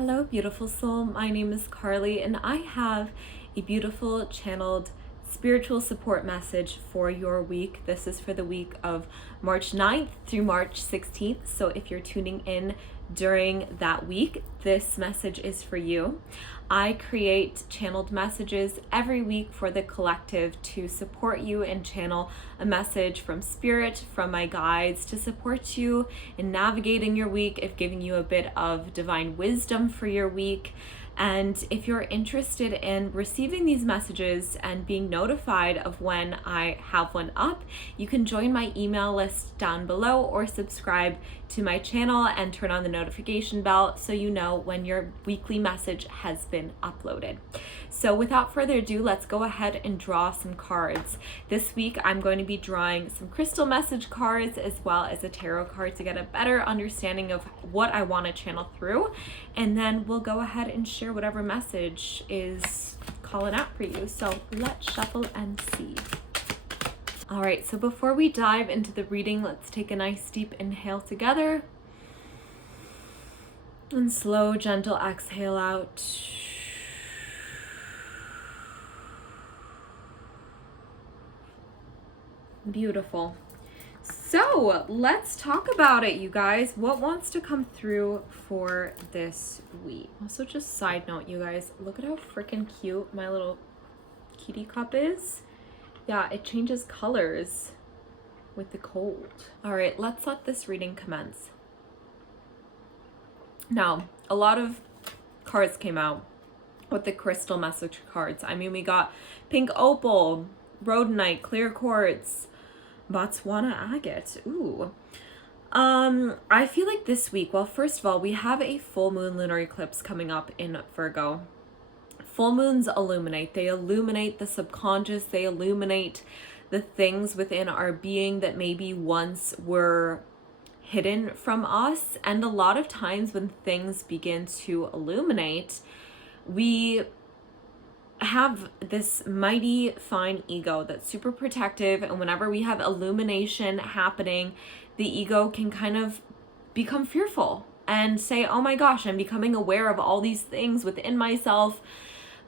Hello, beautiful soul. My name is Karlie, and I have a beautiful channeled spiritual support message for your week. This is for the week of March 9th through March 16th. So if you're tuning in during that week, this message is for you. I create channeled messages every week for the collective to support you and channel a message from spirit, from my guides, to support you in navigating your week, if giving you a bit of divine wisdom for your week. And if you're interested in receiving these messages and being notified of when I have one up, you can join my email list down below or subscribe to my channel and turn on the notification bell so you know when your weekly message has been uploaded. So without further ado, let's go ahead and draw some cards. This week, I'm going to be drawing some crystal message cards as well as a tarot card to get a better understanding of what I want to channel through. And then we'll go ahead and share whatever message is calling out for you. So let's shuffle and see. All right, so before we dive into the reading, let's take a nice deep inhale together. And slow, gentle exhale out. Beautiful. So let's talk about it, you guys. What wants to come through for this week? Also, just side note, you guys, look at how freaking cute my little kitty cup is. Yeah, it changes colors with the cold. All right, let's let this reading commence. Now, a lot of cards came out with the crystal message cards. I mean, we got pink opal, rhodonite, clear quartz, Botswana agate. Ooh. I feel like this week, well, first of all, we have a full moon lunar eclipse coming up in Virgo. Full moons illuminate. They illuminate the subconscious. They illuminate the things within our being that maybe once were hidden from us. And a lot of times when things begin to illuminate, we have this mighty fine ego that's super protective, and whenever we have illumination happening, the ego can kind of become fearful and say, oh my gosh, I'm becoming aware of all these things within myself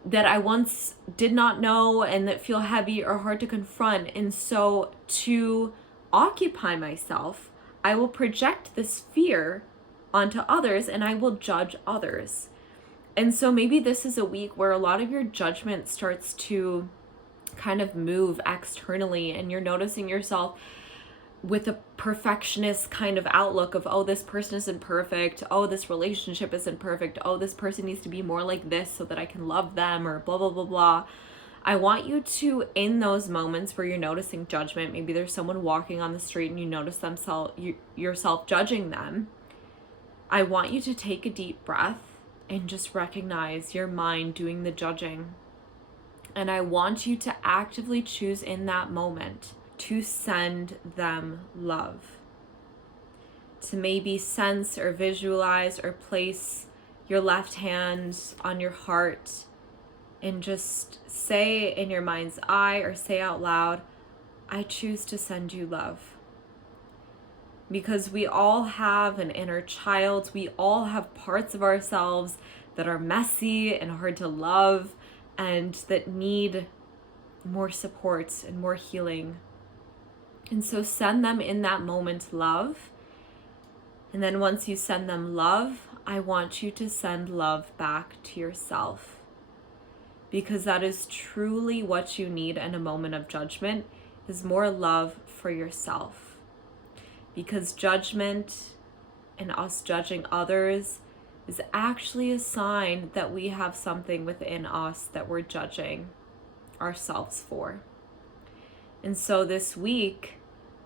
that I once did not know and that feel heavy or hard to confront. And so to occupy myself, I will project this fear onto others and I will judge others. And so maybe this is a week where a lot of your judgment starts to kind of move externally, and you're noticing yourself with a perfectionist kind of outlook of, oh, this person isn't perfect. Oh, this relationship isn't perfect. Oh, this person needs to be more like this so that I can love them, or blah, blah, blah, blah. I want you to, in those moments where you're noticing judgment, maybe there's someone walking on the street and you notice yourself judging them. I want you to take a deep breath and just recognize your mind doing the judging. And I want you to actively choose in that moment to send them love. To maybe sense or visualize or place your left hand on your heart and just say in your mind's eye or say out loud, I choose to send you love. Because we all have an inner child. We all have parts of ourselves that are messy and hard to love and that need more support and more healing. And so send them in that moment love. And then once you send them love, I want you to send love back to yourself. Because that is truly what you need in a moment of judgment, is more love for yourself. Because judgment and us judging others is actually a sign that we have something within us that we're judging ourselves for. And so this week,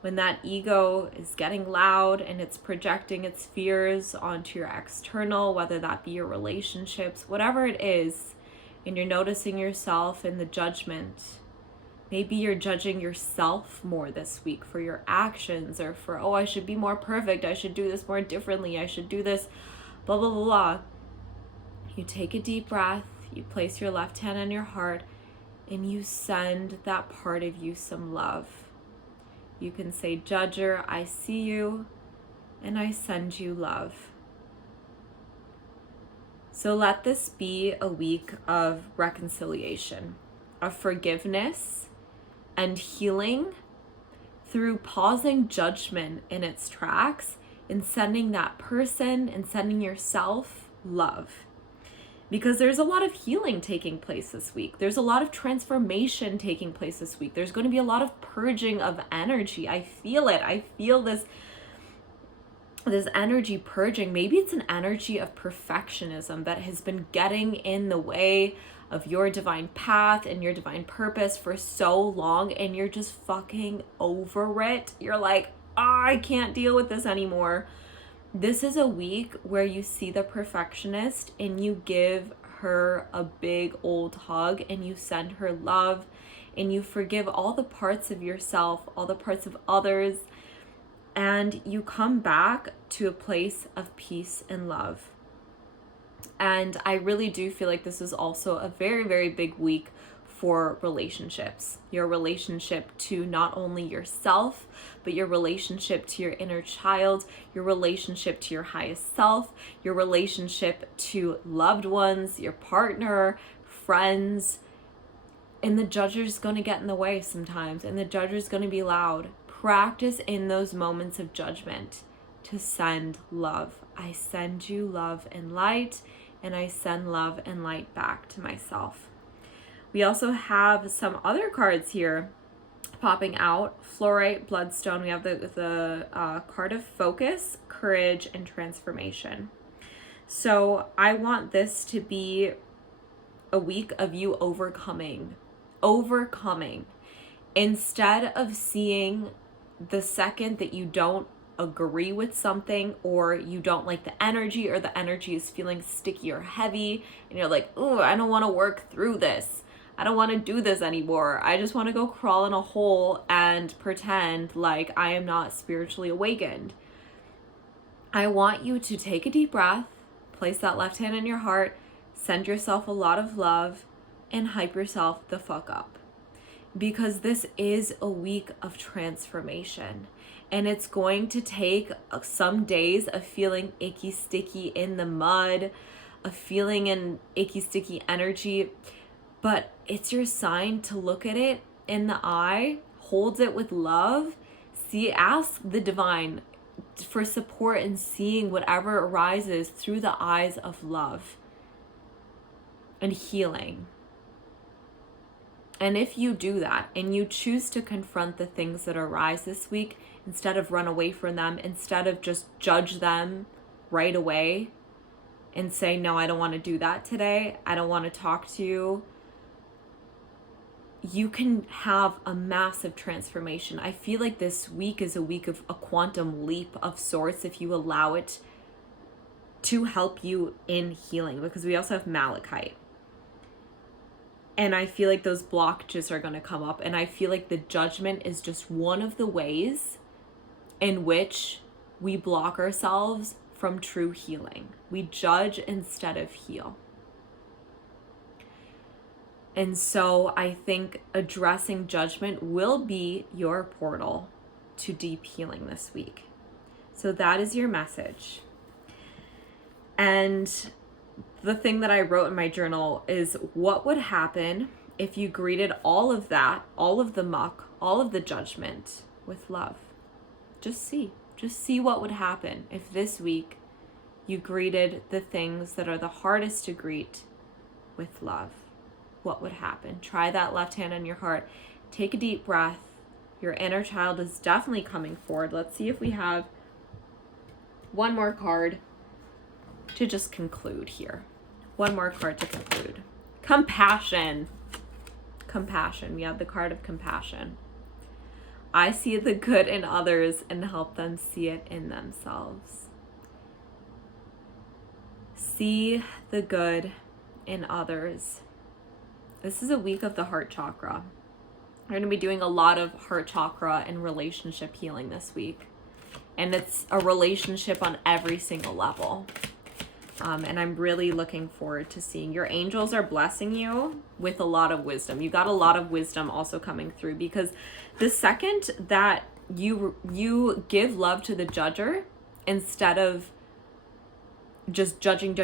when that ego is getting loud and it's projecting its fears onto your external, whether that be your relationships, whatever it is, and you're noticing yourself in the judgment, maybe you're judging yourself more this week for your actions, or for, oh, I should be more perfect. I should do this more differently. I should do this, blah, blah, blah, blah. You take a deep breath, you place your left hand on your heart, and you send that part of you some love. You can say, Judger, I see you, and I send you love. So let this be a week of reconciliation, of forgiveness and healing through pausing judgment in its tracks and sending that person and sending yourself love. Because there's a lot of healing taking place this week. There's a lot of transformation taking place this week. There's going to be a lot of purging of energy. I feel it. I feel this energy purging. Maybe it's an energy of perfectionism that has been getting in the way of your divine path and your divine purpose for so long, and you're just fucking over it. You're like, I can't deal with this anymore. This is a week where you see the perfectionist and you give her a big old hug and you send her love and you forgive all the parts of yourself, all the parts of others, and you come back to a place of peace and love. And I really do feel like this is also a very, very big week for relationships. Your relationship to not only yourself, but your relationship to your inner child, your relationship to your highest self, your relationship to loved ones, your partner, friends. And the judger's going to get in the way sometimes, and the judger's going to be loud. Practice in those moments of judgment to send love. I send you love and light, and I send love and light back to myself. We also have some other cards here popping out. Fluorite, Bloodstone. We have the card of focus, courage, and transformation. So I want this to be a week of you overcoming. Instead of seeing the second that you don't agree with something, or you don't like the energy, or the energy is feeling sticky or heavy, and you're like, ooh, I don't want to work through this. I don't want to do this anymore. I just want to go crawl in a hole and pretend like I am not spiritually awakened. I want you to take a deep breath, place that left hand in your heart, send yourself a lot of love, and hype yourself the fuck up. Because this is a week of transformation. And it's going to take some days of feeling icky, sticky in the mud, of feeling an icky, sticky energy. But it's your sign to look at it in the eye, hold it with love, ask the divine for support in seeing whatever arises through the eyes of love and healing. And if you do that and you choose to confront the things that arise this week, instead of run away from them, instead of just judge them right away and say, no, I don't want to do that today, I don't want to talk to you, you can have a massive transformation. I feel like this week is a week of a quantum leap of sorts if you allow it to help you in healing, because we also have malachite. And I feel like those blockages are going to come up. And I feel like the judgment is just one of the ways in which we block ourselves from true healing. We judge instead of heal. And so I think addressing judgment will be your portal to deep healing this week. So that is your message. And the thing that I wrote in my journal is, what would happen if you greeted all of that, all of the muck, all of the judgment with love? Just see what would happen if this week you greeted the things that are the hardest to greet with love. What would happen? Try that left hand on your heart. Take a deep breath. Your inner child is definitely coming forward. Let's see if we have one more card to just conclude here. One more card to conclude. Compassion. Compassion. We have the card of compassion. I see the good in others and help them see it in themselves. See the good in others. This is a week of the heart chakra. We're going to be doing a lot of heart chakra and relationship healing this week. And it's a relationship on every single level. And I'm really looking forward to seeing. Your angels are blessing you with a lot of wisdom. You got a lot of wisdom also coming through, because the second that you give love to the judger, instead of just judging,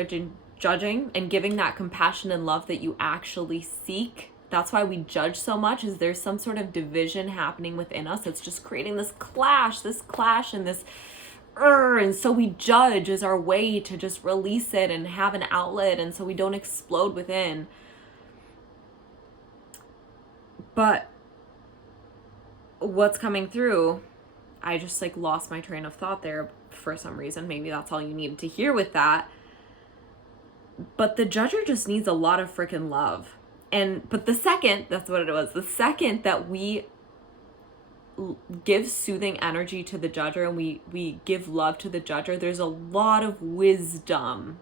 judging and giving that compassion and love that you actually seek. That's why we judge so much, is there's some sort of division happening within us. It's just creating this clash and this and so we judge as our way to just release it and have an outlet, and so we don't explode within. But what's coming through, I just like lost my train of thought there for some reason. Maybe that's all you needed to hear with that. But the judger just needs a lot of freaking love. But the second, that's what it was, the second that we give soothing energy to the judger and we give love to the judger, there's a lot of wisdom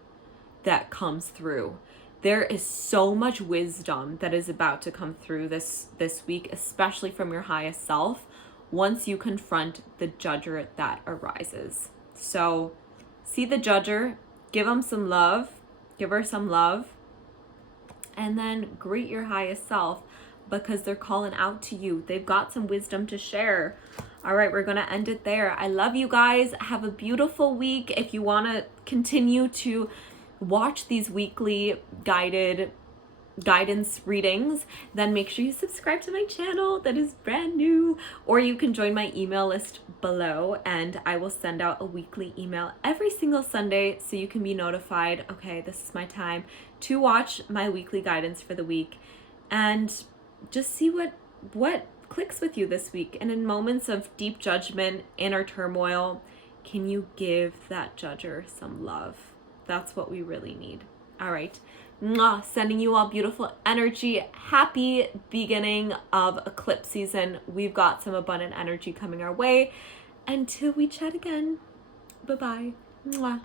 that comes through. There is so much wisdom that is about to come through this week, especially from your highest self, once you confront the judger that arises. So see the judger, give him some love, give her some love, and then greet your highest self, because they're calling out to you. They've got some wisdom to share. All right, we're going to end it there. I love you guys. Have a beautiful week. If you want to continue to watch these weekly guidance readings, then make sure you subscribe to my channel that is brand new, or you can join my email list below, and I will send out a weekly email every single Sunday so you can be notified, okay, this is my time to watch my weekly guidance for the week, and just see what clicks with you this week. And in moments of deep judgment, inner turmoil, can you give that judger some love? That's what we really need. All right. Mwah. Sending you all beautiful energy. Happy beginning of eclipse season. We've got some abundant energy coming our way. Until we chat again. Bye-bye. Mwah.